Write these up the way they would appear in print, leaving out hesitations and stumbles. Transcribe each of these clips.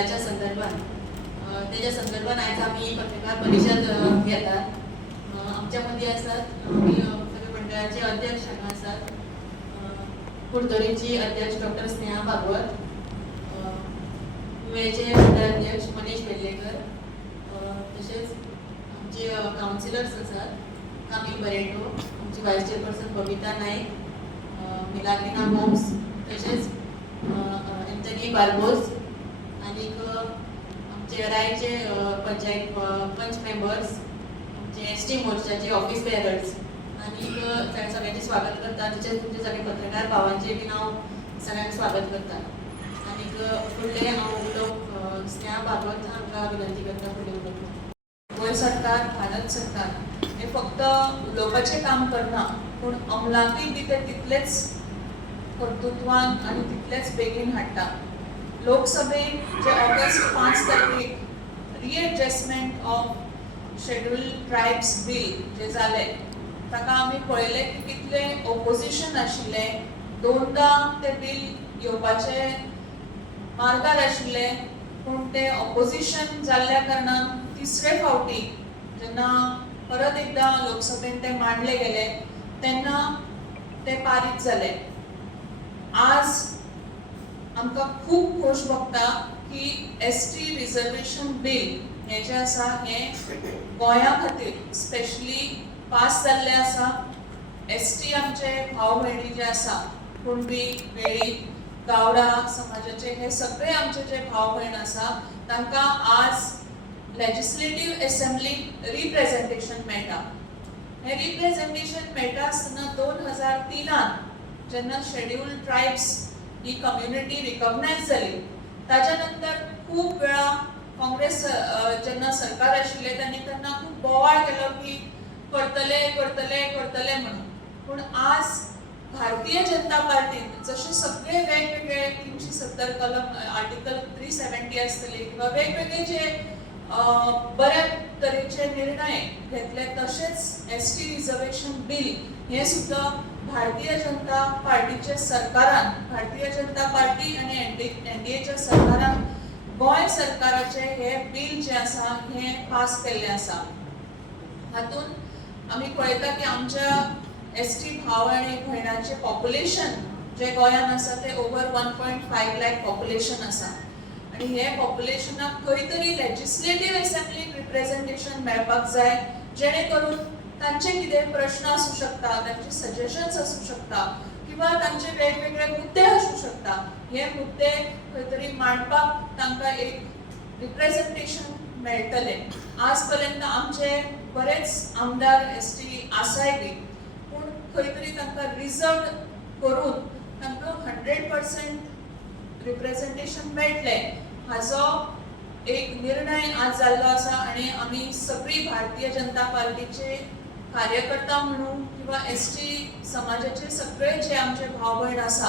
बिलाच्या संदर्भात त्याच्या संदर्भात आज आम्ही पत्रकार परिषद घेतात. आमच्यामध्ये असतात आम्ही सगळे मंडळाचे अध्यक्ष असतात. कुडतोडीची अध्यक्ष डॉक्टर स्नेहा भागवत, युएचे मंडळ अध्यक्ष मनीष वेल्लेकर, तसेच आमचे काउन्सिलर्स असतात कामिल बरेटो, आमची व्हाईस चेअरपर्सन बबिता नाईक, मिलाग्रिना होम्स, तसेच एंथनी बार्बोस आणि आमचे रायचे पंचायत पंच मेंबर्स, आमचे एसटी मोर्चाचे ऑफिस बेअरर्स आणि सगळ्यांचे स्वागत करतात. तसेच तुमचे सगळे पत्रकार भावांचे बी नाव सगळ्यांचे स्वागत करतात. आणि फुडले हांव उलोवंक स्नेहा भागवत हांकां विनंती करता फुडले उलोवपाक. गोंय सरकार, भारत सरकार हे फक्त उलोवपाचें काम करना, पूण अमलाकूय बी ते तितलेच कर्तृत्वान आणि तितलेच बेगीन हाडटा. लोकसभेत जे ऑगस्ट 5 तारखेक रिएडजस्टमेंट ऑफ शेड्यूल्ड ट्रायब्स बिल जे जालें ताका आमी पळयलें की कितले ऑपोजिशन आशिल्लें. दोनदा ते बिल येवपाचे मार्गार आशिल्लें, पूण ते ऑपोजिशन जाल्ल्या कारणान तिसरे फावटी जेन्ना परत एकदा लोकसभेत ते मांडले गेले तेन्ना ते पारीत जाले. आज आमकां खूब खोश भोगता की एसटी रिजर्वेशन बिल हे जे आसा हे गोंया खातीर स्पेशली पास जाल्ले आसा. एसटी आमचे भाव भयणी जे आसा कुणबी, वेळीप, गावडा समाजाचे हे सगळे आमचे जे भाव भयण आसा तांकां आज लेजिस्लेटिव्ह असेंब्लीक रिप्रेझेंटेशन मेळटा. हे रिप्रेझेंटेशन मेळटा आसतना 2003 जेन्ना शेड्यूल्ड ट्रायब्स ही कम्युनिटी रिकॉग्नायज जाली ताच्या नंतर खूब वेळा काँग्रेस जेन्ना सरकार आशिल्ले तेन्ना खूब बोवाळ केलो की करतले करतले करतले म्हणून. पूण आज भारतीय जनता पार्टीन जसे सगळे वेगवेगळे 370 कलम आर्टिकल 370 आसतले किंवा वेगवेगळे जे बऱ्या तरेचे निर्णय घेतले तसेच एसटी रिजर्वेशन बिल हे सुद्धा भारतीय जनता पार्टीच्या सरकारान, भारतीय जनता पार्टी आणि एनडीएच्या सरकारान गोंय सरकाराचे हे बिल जे आसा हे पास केल्ले आसा. हातून आमी पळयता की आमच्या एसटी भाव आणि भयणांचे पॉप्युलेशन जे गोंयान आसा ते ओवर 1.5 लाख पॉप्युलेशन आसा. आणि हे पॉप्युलेशनाक खंय तरी लेजिस्लेटिव्ह असेंब्लीक रिप्रेझेंटेशन मेळपाक जाय, जेणे करून तांचे कितें प्रश्न आसूं शकता, तांचे सजेशन्स आसूं शकता किंवा तांचे वेगवेगळे मुद्दे आसूं शकता. हे मुद्दे खंय तरी मांडपाक तांकां एक रिप्रेझेंटेशन मेळटले. आज पर्यंत आमचे बरेच आमदार एसटी आसाय बी, पूण खंय तरी तांकां रिजर्व करून तांकां 100% रिप्रेझेंटेशन मेळटले हाचो एक निर्णय आज जाल्लो आसा. आणि आमी सगळी भारतीय जनता पार्टीचे कार्यकर्ता म्हणून किंवा एसटी समाजाचे सगळे जे आमचे भाव भयण आसा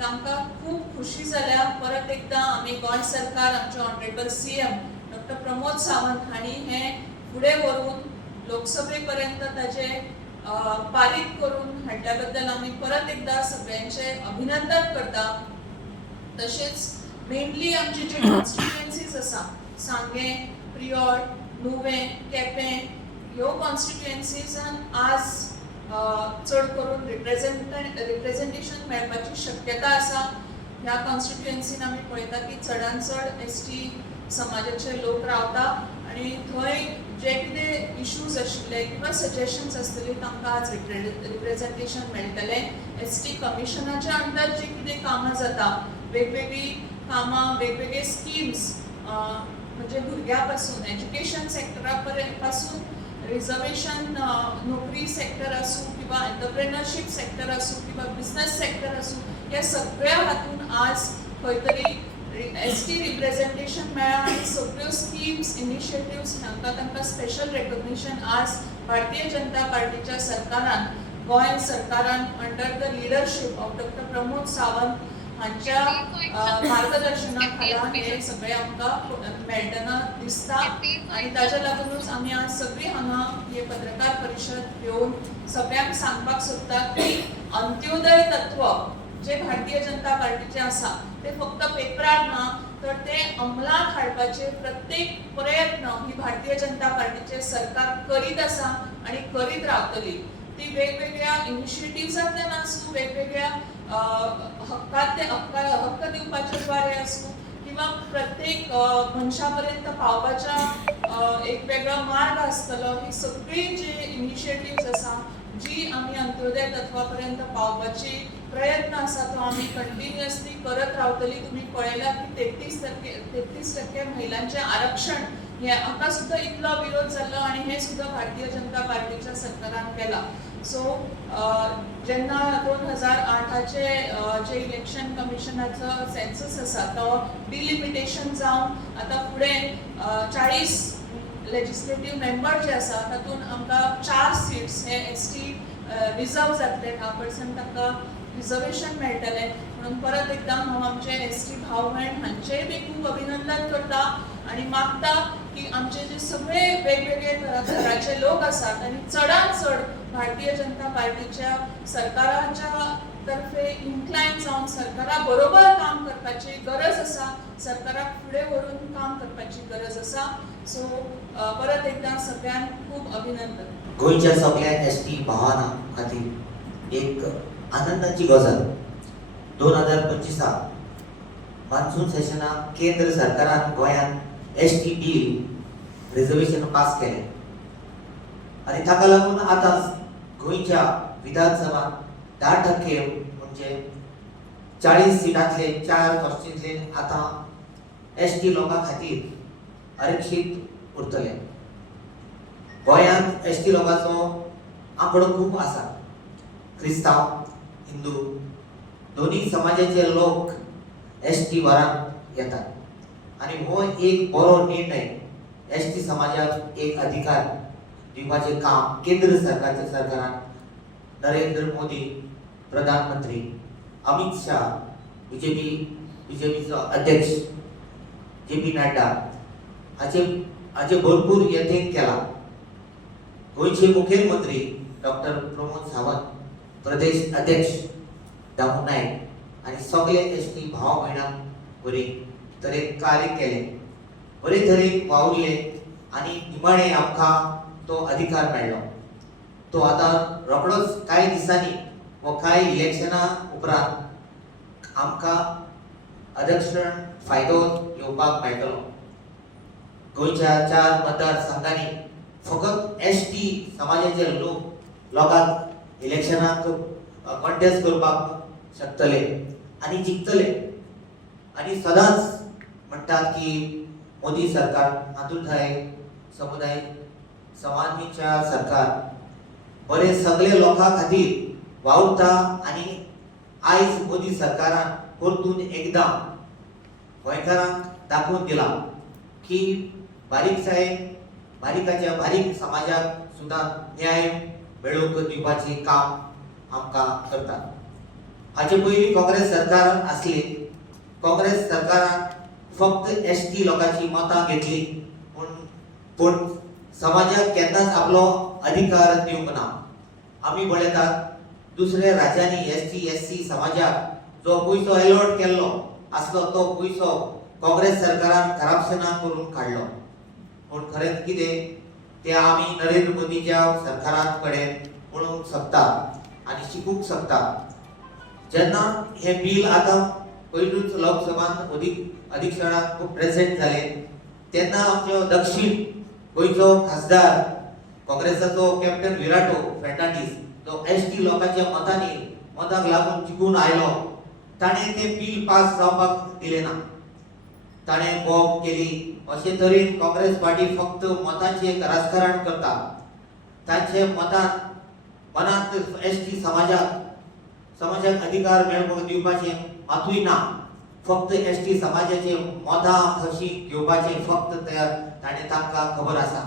तांकां खूब खुशी जाल्या. परत एकदा आमी गोंय सरकार, आमचे honourable CM doctor Pramod Sawant हांणी हे फुडें व्हरून लोकसभे पर्यंत ताचे पारीत करून हाडल्या बद्दल आमी परत एकदा सगळ्यांचे अभिनंदन करता. तशेंच मेनली आमचे जे कॉन्स्टिट्युएन्सीज आसा सांगें, प्रियोड, नुवें, केपें ह्यो कॉन्स्टिट्युएन्सीजान आज चड करून रिप्रेझेंटेशन मेळपाची शक्यता आसा. ह्या कॉन्स्टिट्युएन्सीन आमी पळयता की चडांत चड एसटी समाजाचे लोक रावता आणि थंय जे कितें इश्यूज आशिल्ले किंवा सजेशन्स आसतली तांकां आज रिप्रेझेंटेशन मेळटले. एसटी कमिशनाच्या अंडर जी कितें कामां जाता, वेगवेगळी कामां, वेगवेगळे स्किम्स, म्हणजे भुरग्यां पासून एज्युकेशन सेक्टरा पासून रिजर्वेशन नोकरी सेक्टर आसूं किंवा एंटरप्रेनरशीप सेक्टर आसूं किंवा बिझनेस सेक्टर आसूं, ह्या सगळ्या हातून आज खंय तरी एसटी रिप्रेझेंटेशन मेळ्ळा आणि सगळ्यो स्किम्स, इनिशिएटिव्स हांकां तांकां स्पेशल रेकॉग्निशन आज भारतीय जनता पार्टीच्या सरकारान, गोंय सरकारान under the leadership of doctor Pramod Sawant हांच्या मार्गदर्शना खाला हे सगळे आमकां मेळटना दिसता. आणि ताच्या लागूनच आमी आज सगळीं हांगा हे पत्रकार परिशद घेवन सगळ्यांक सांगपाक सोदता की अंत्योदय तत्व जे भारतीय जनता पार्टीचे आसा ते फक्त पेपरार ना तर ते अंमलात हाडपाचे प्रत्येक प्रयत्न ही भारतीय जनता पार्टीचे सरकार करीत आसा आणि करीत रावतली. ती वेगवेगळ्या इनिशिएटिव्हजांतल्यान आसूं, वेगवेगळ्या हक्क दिवपाच्या द्वारे आसूं किंवा प्रत्येक मनशा पर्यंत पावपाच्या एक वेगळा मार्ग आसतलो. ही सगळी जी इनिशिएटिव्हज आसा, जी आमी अंत्योदय तत्वा पर्यंत पावपाची प्रयत्न आसा तो आमी कंटिन्युअसली करत रावतली. तुम्ही पळयला की 33% महिलांचे आरक्षण हे हाका सुद्धा इतलो विरोध जाल्लो आणि हे सुद्धा भारतीय जनता पार्टीच्या सरकारान केला. सो जेन्ना 2008चे जे इलेक्शन कमिशनाचो सेन्सस आसा तो डिलिमिटेशन जावन आतां फुडें 40 लेजिस्लेटिव्ह मेंबर जे आसा तातूंत आमकां 4 सीट्स हे एसटी रिजर्व जातले. 10% तांकां रिजर्वेशन मेळटलें. म्हणून परत एकदां हांव आमचे एसटी भाव भयण हांचेय बी खूब अभिनंदन करता आणि मागता की आमचे जे सगळे वेगवेगळे तराचे लोक आसात आनी चडांत चड भारतीय जनता पार्टीच्या सरकाराच्या तर्फे इन्क्लायन जावन सरकारा बरोबर काम करपाची गरज आसा, सरकाराक फुडें व्हरून काम करपाची गरज आसा. सो परत एकदां सगळ्यांक खूब अभिनंदन. गोंयच्या सगळ्या एसटी भावांना खातीर एक आनंदाची गजाल 2025 मान्सून सेशनाक केंद्र सरकारान गोंयांत एसटी बिल रिजर्वेशन पास केले आणि ताका लागून आतां गोंयच्या विधानसभात 10% म्हणजे 40 सीटांतले 4 कॉन्स्टिट्युएन्सींत आतां एसटी लोकां खातीर आरक्षीत उरतले. गोंयांत एसटी लोकांचो आंकडो खूब आसा. क्रिस्तांव, हिंदू दोन्ही समाजाचे लोक एसटी वराक येतात आणि हो एक बरो निर्णय एसटी समाजाक एक अधिकार दिवपाचे काम केंद्र सरकारान नरेंद्र मोदी प्रधानमंत्री, अमित शाह बीजेपीचो अध्यक्ष JP नड्डा हाचे भरपूर यत्न केला. गोंयचे मुखेलमंत्री डॉक्टर प्रमोद सावंत, प्रदेश अध्यक्ष दामू नायक आणि सगळे एसटी भाव भयणांक बरे तरेन कार्य केले, बरे तरेन वावरले आणि निमाणे आमकां तो अधिकार मेळ्ळो. तो आतां रोखडोच कांय दिसांनी व कांय इलेक्शना उपरांत आमकां आरक्षण फायदो घेवपाक मेळटलो. गोंयच्या 4 मतदारसंघांनी फकत एसटी समाजाचे लोकांक इलेक्शनाक कॉन्टेस्ट करपाक शकतले आणि जिखतले. आणि सदांच म्हणटात की मोदी सरकार मातृथाय समुदाय समानतेच्या सरकार बरे सगळे लोकां खातीर वावुरता आणि आयज मोदी सरकारान परतून एकदां गोंयकारांक दाखोवन दिला की बारीकाच्या बारीक समाजाक सुद्धा न्याय मेळोवन दिवपाचे काम आमकां करता. हाचे पयलीं काँग्रेस सरकार आसली. काँग्रेस सरकारान फक्त एसटी लोकांची मतां घेतली पूण समाजाक केन्नाच आपलो अधिकार दिवंक ना. आमी पळयतात दुसऱ्या राज्यांनी एसटी SC समाजाक जो पयसो अलॉट केल्लो आसलो तो पयसो काँग्रेस सरकारान करप्शनाक करून काडलो. पूण खरेंच कितें ते आमी नरेंद्र मोदीच्या सरकारान कडेन पळोवंक शकता आणि शिकूंक शकता. जेन्ना हे बिल आतां पयलूच लोकसभान अधिवेशनाक प्रेझेंट जाले तेन्ना आमचो दक्षिण गोंयचो खासदार काँग्रेसाचो कॅप्टन विराटो फर्नांडीस जो एसटी लोकांच्या मताक लागून जिखून आयलो, ताणें तें बिल पास जावपाक दिलें ना. ताणें बॉब केली. अशे तरेन काँग्रेस पार्टी फक्त मतांचे राजकारण करता. तांचे मनात एसटी समाजाक अधिकार मेळोवंक दिवपाचे मातूय ना. फक्त एसटी समाजाचे मतां कशी घेवपाचे फक्त ताणें तांकां खबर आसा.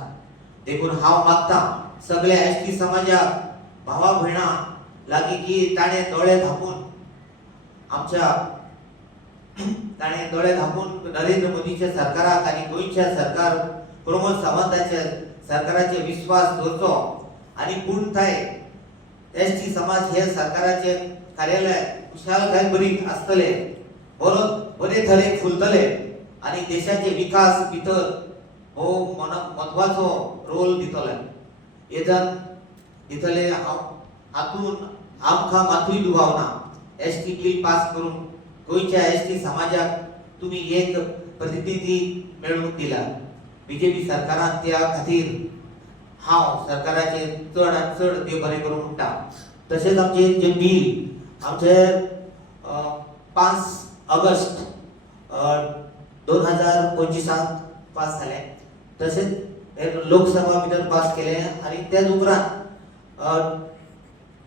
देखून हांव मागतां सगळ्या एसटी समाजाक भावा भयणां लागीं की ताणें दोळे धांपून नरेंद्र मोदीच्या सरकाराक आनी गोंयच्या सरकार प्रमोद सावंताच्या सरकाराचे विश्वास दवरचो आनी पूर्णताय एसटी समाज हे सरकाराचे कार्यालय खुशालकाय बरी आसतले, बरे तरेन फुलतले आणि देशाचे विकास भितर हो महत्वाचो रोल दितले. येदन दितले हातून आमकां मातूय दुबाव ना. एसटी बिल पास करून गोयच्या एसटी समाजाक तुम्ही एक प्रतिनिधी मेळून दिला. बीजेपी सरकारान त्या खातीर हांव सरकाराचे चड आनी चड देव बरें करूं म्हणटा. तशेंच आमचे जे बिल आमचे 5 ऑगस्ट 2025 पास जाले. तशेंच हे लोकसभा भितर पास केले आनी त्याच उपरांत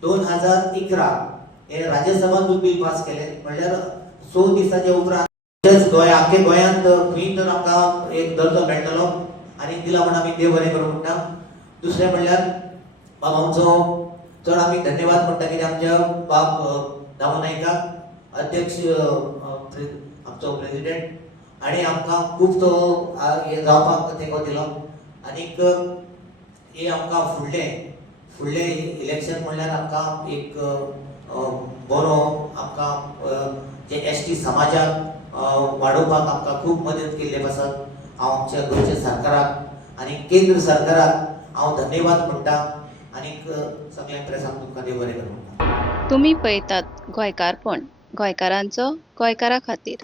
2011 हे राज्यसभातून बिल पास केले. म्हणल्यार 100 दिसाच्या उपरांत आख्या गोंयांत खंय तर आमकां एक दर्जो मेळटलो आनी दिला म्हण आमी देव बरें करूं म्हणटा. दुसरें म्हणल्यार बाब आमचो चड आमी धन्यवाद म्हणटा कित्याक आमच्या बाब दामो नायकाक अध्यक्ष आमचो प्रेसिडेंट आनी आमकां खूब तो हे जावपाक तेंको दिलो. आनीक हे आमकां फुडले इलेक्शन म्हणल्यार आमकां एक बरो आमकां जे एसटी समाजाक वाडोवपाक आमकां खूब मदत केल्ले आसात. हांव आमच्या गोंयच्या सरकाराक आनी केंद्र सरकाराक हांव धन्यवाद म्हणटा. आनीक सगळ्या प्रेसाक तुमकां देव बरें करूं म्हणटा. तुम्ही पळयतात गोंयकारपण, गोंयकारांचो गोंयकारा खातीर.